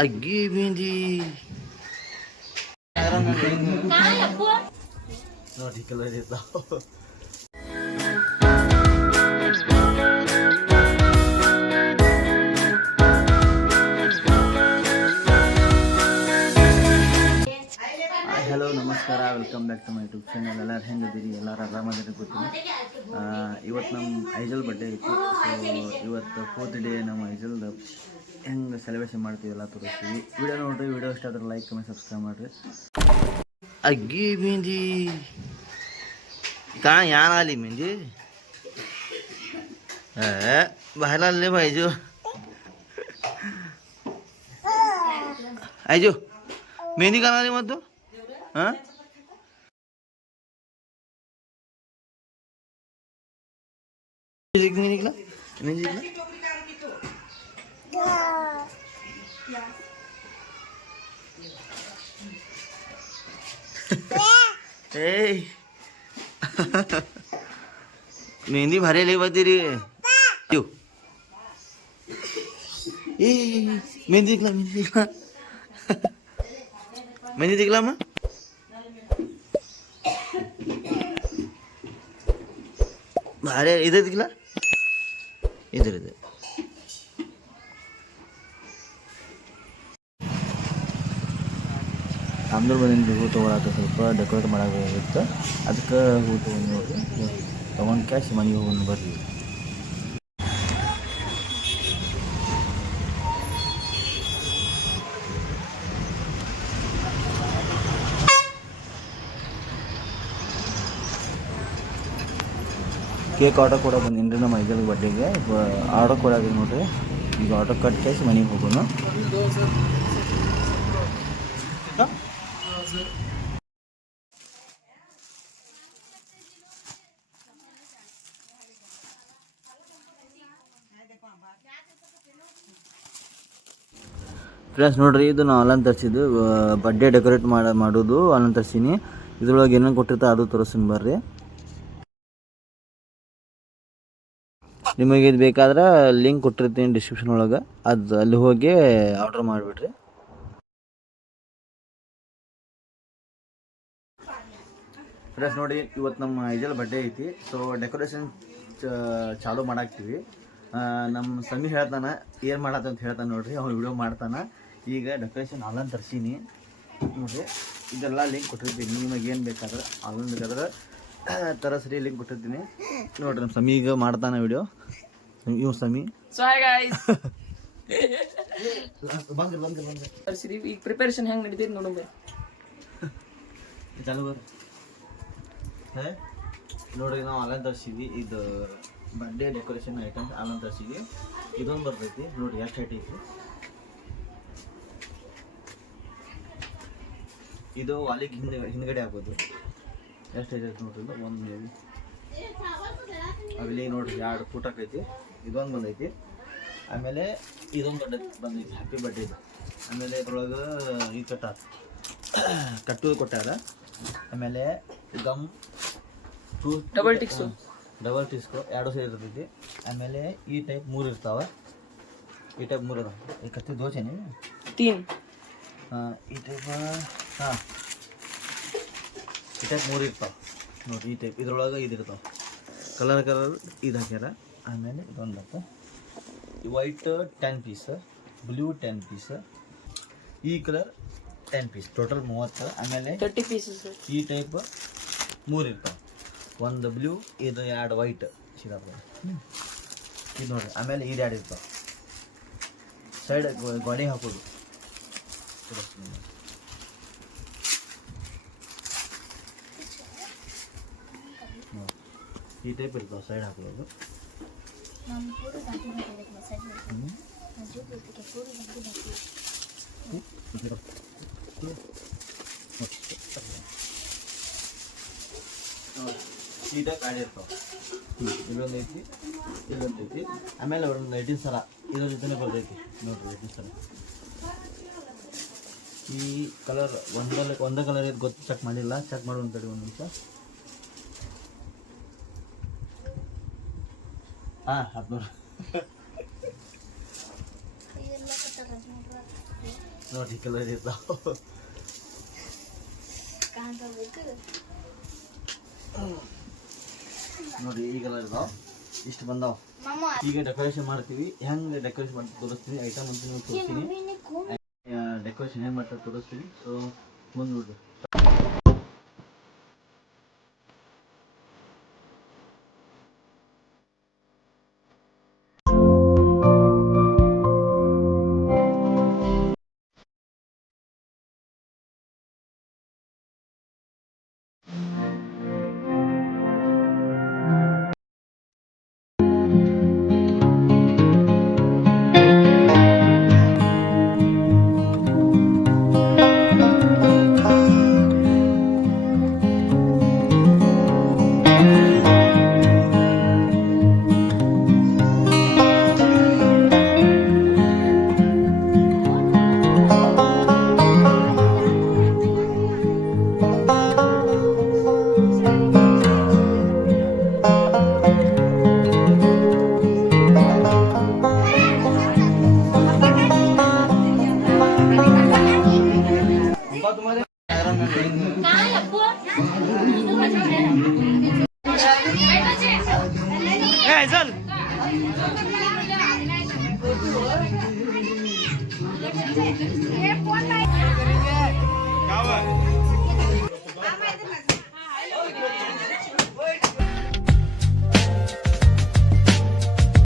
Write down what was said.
ಅಗ್ಗಿ ಬಿಂದಿ ನೋಡಿ ಕಲರ್ ಇರ್ತಾವ. ಹಲೋ ನಮಸ್ಕಾರ, welcome back to my YouTube channel. ಎಲ್ಲರೂ ಹೆಂಗಿದ್ದೀರಿ? ಎಲ್ಲರೂ ಆರಾಮದಿರಿ ಗೊತ್ತಿಲ್ಲ. ಇವತ್ತು ನಮ್ಮ ಐಜಲ್ ಬರ್ಡೇ ಐತಿ. ಸೊ ಇವತ್ತು 4th ಡೇ ನಮ್ಮ ಐಜಲ್ದು ಹೆಂಗೆ ಸೆಲೆಬ್ರೇಷನ್ ಮಾಡ್ತೀವಿ ಎಲ್ಲ ತೋರಿಸ್ತೀವಿ. ವಿಡಿಯೋ ನೋಡಿರಿ. ವಿಡಿಯೋ ಇಷ್ಟ ಆದ್ರೆ ಲೈಕ್ ಕಮೆಂಟ್ ಸಬ್ಸ್ಕ್ರೈಬ್ ಮಾಡಿರಿ. ಅಗ್ಗಿ ಮೆಹಂದಿ का यहाँ आली मेहंदी बाहेर आले पाहिजे. आयजो मेहंदी का आली मग तू हां निघला मेहंदी भारी लई बती रे. ए मेहंदी दिखला मेहंदी दिखला मग भारी. इधर दिखला इधर इधर ಆಮ್ದೂರು ಬಂದಿದ್ದು ಹೂ ತೊಗೊಳಕ್ಕೆ ಸ್ವಲ್ಪ ಡೆಕೋರೇಟ್ ಮಾಡೋಕ್ಕಾಗಿತ್ತು. ಅದಕ್ಕೆ ಹೂ ತೊಗೊಂಡು ನೋಡಿರಿ. ತೊಗೊಂಡು ಕ್ಯಾಶ್ ಮನೆಗೆ ಹೋಗೋಣ ಬರ್ರಿ. ಕೇಕ್ ಆರ್ಡರ್ ಕೊಡೋ ಬಂದಿನಿ ನಮ್ಮ ಐಜಲ್ ಬರ್ಡೇಗೆ. ಆರ್ಡರ್ ಕೊಡೋದು ನೋಡಿರಿ. ಈಗ ಆರ್ಡರ್ ಕಟ್ ಕ್ಯಾಶ್ ಮನೆಗೆ ಹೋಗೋಣ. ಫ್ರೆಂಡ್ಸ್ ನೋಡ್ರಿ, ಇದು ನಾನು ಆನ್ಲೈನ್ ತರಿಸಿದ್ದು ಬರ್ಡೇ ಡೆಕೋರೇಟ್ ಮಾಡೋದು ಆನ್ಲೈನ್ ತರಿಸೀನಿ. ಇದ್ರೊಳಗೆ ಏನೇನು ಕೊಟ್ಟಿರ್ತಾ ಅದು ತೋರಿಸ್ತೀನಿ ಬರ್ರಿ. ನಿಮಗೆ ಇದು ಬೇಕಾದ್ರೆ ಲಿಂಕ್ ಕೊಟ್ಟಿರ್ತೀನಿ ಡಿಸ್ಕ್ರಿಪ್ಷನ್ ಒಳಗೆ. ಅದು ಅಲ್ಲಿ ಹೋಗಿ ಆರ್ಡ್ರ್ ಮಾಡಿಬಿಡ್ರಿ. ಫ್ರೆಂಡ್ಸ್ ನೋಡಿ, ಇವತ್ತು ನಮ್ಮ ಐಜಲ್ ಬರ್ಡೇ ಐತಿ. ಸೊ ಡೆಕೋರೇಷನ್ ಚಾಲೂ ಮಾಡಾಕ್ತೀವಿ. ನಮ್ಮ ಸಮಿ ಹೇಳ್ತಾನೆ ಏನು ಮಾಡತ್ತ ಅಂತ ಹೇಳ್ತಾನೆ ನೋಡ್ರಿ. ಅವ್ನು ವಿಡಿಯೋ ಮಾಡ್ತಾನೆ. ಈಗ ಡೆಕೋರೇಷನ್ ಆನ್ಲೈನ್ ತರಿಸೀನಿ ನೋಡಿರಿ. ಇದೆಲ್ಲ ಲಿಂಕ್ ಕೊಟ್ಟಿರ್ತೀನಿ. ನಿಮಗೆ ಏನು ಬೇಕಾದ್ರೆ ಆನ್ಲೈನ್ ಬೇಕಾದ್ರೆ ತರಸ್ರಿ ಲಿಂಕ್ ಕೊಟ್ಟಿರ್ತೀನಿ ನೋಡ್ರಿ. ನಮ್ಮ ಸಮಿ ಈಗ ಮಾಡ್ತಾನೆ ವಿಡಿಯೋ. ಇವ್ ಸಮಿ ಈಗ ಪ್ರಿಪರೇಷನ್ ಹೆಂಗೆ ನಡೀತೈತಿ ನೋಡೋಣ ಚಾಲು ಬರ್ರಿ. ನೋಡ್ರಿ, ನಾವು ಆನ್ಲೈನ್ ತರಿಸಿದ್ವಿ. ಇದು ಬರ್ಡೇ ಡೆಕೋರೇಷನ್ ಐಟಮ್ಸ್ ಆನ್ಲೈನ್ ತರಿಸಿದ್ವಿ. ಇದೊಂದು ಬರ್ತೈತಿ ನೋಡ್ರಿ. ಎಷ್ಟು ಹೈಟ್ ಐತಿ ಇದು. ವಾಲಿಗೆ ಹಿಂದ್ಗಡೆ ಹಾಕೋದು ಎಷ್ಟು ಐತೈತಿ ನೋಡ್ರಿ. ಒಂದು ಮೇಬಿ ಅವಿಲ್ಲಿ ನೋಡ್ರಿ 2 ಫೂಟ್ ಆಕೈತಿ. ಇದೊಂದು ಬಂದೈತಿ. ಆಮೇಲೆ ಇದೊಂದು ಬಂದೈತಿ ಹ್ಯಾಪಿ ಬರ್ಡೇ ಇದು. ಆಮೇಲೆ ಇದ್ರೊಳಗೆ ಈ ಕಟ್ಟುದು ಕೊಟ್ಟಾರ. ಆಮೇಲೆ ಗಮ್ ಡಬಲ್ ಟಿಕ್ಸು 2 ಸೇರಿ ಇರ್ತೈತಿ. ಆಮೇಲೆ ಈ ಟೈಪ್ 3 ಇರ್ತಾವೆ. ಈ ಟೈಪ್ 3 ಅದಾವ. ಈ ಕತ್ತಿ ದೋಸೆನೆ 3 ಈ ಟೈಪ್. ಹಾಂ, ಈ ಟೈಪ್ 3 ಇರ್ತಾವೆ ನೋಡಿರಿ. ಈ ಟೈಪ್ ಇದ್ರೊಳಗೆ ಇದಿರ್ತಾವೆ. ಕಲರ್ ಇದು ಹಾಕ್ಯಾರ. ಆಮೇಲೆ ಇದೊಂದು ಬರ್ತದೆ ವೈಟ್ 10 ಪೀಸ್, ಬ್ಲೂ 10 ಪೀಸ್, ಈ ಕಲರ್ 10 ಪೀಸ್, ಟೋಟಲ್ 30. ಆಮೇಲೆ 30 ಪೀಸಸ್. ಈ ಟೈಪ್ 3 ಇರ್ತಾವೆ. ಒಂದು ಬ್ಲೂ, ಇದು 2 ವೈಟ್ ಸಿದಾಪ ಇದು ನೋಡಿರಿ. ಆಮೇಲೆ ಇದು 2 ಇರ್ತಾವೆ. ಸೈಡ್ ಗಾಡಿ ಹಾಕೋದು ಈ ಟೈಪ್ ಇರ್ತಾವೆ. ಸೈಡ್ ಹಾಕೋದು ಈ ಟೈಪ್ ಗಾಡಿ ಇರ್ತಾವೆ. ಇಲ್ಲೊಂದು ಐತಿ, ಇಲ್ಲೊಂದು ಐತಿ. ಆಮೇಲೆ ಒಂದು ಲೈಟಿನ ಸರ ಇದ್ರ ಜೊತೆ ಬರ್ತೈತಿ ನೋಡ್ರಿ. ಲೈಟಿನ ಸರ ಈ ಕಲರ್ ಒಂದೇ ಕಲರ್ ಇದು ಗೊತ್ತು. ಚೆಕ್ ಮಾಡಿಲ್ಲ, ಚೆಕ್ ಮಾಡುವಂತ ಒಂದು ನಿಮಿಷ. ಹಾಂ 1000 ನೋಡಿ ಕಲರ್ ಇರ್ತಾವ ನೋಡಿ ಈ ಕಲರ್ ಇದಾವ ಇಷ್ಟು ಬಂದಾವ. ಈಗ ಡೆಕೋರೇಷನ್ ಮಾಡ್ತೀವಿ. ಹೆಂಗೆ ಡೆಕೋರೇಷನ್ ಮಾಡ್ತೀವಿ ತೋರಿಸ್ತೀನಿ. ಐಟಮ್ ಅಂತ ನೀವು ತೋರಿಸ್ತೀನಿ. ಡೆಕೋರೇಷನ್ ಹೆಂಗೆ ಮಾಡ್ತಾರೆ ತೋರಿಸ್ತೀನಿ. ಸೊ ಮುಂದೆ ನೋಡ್ರಿ.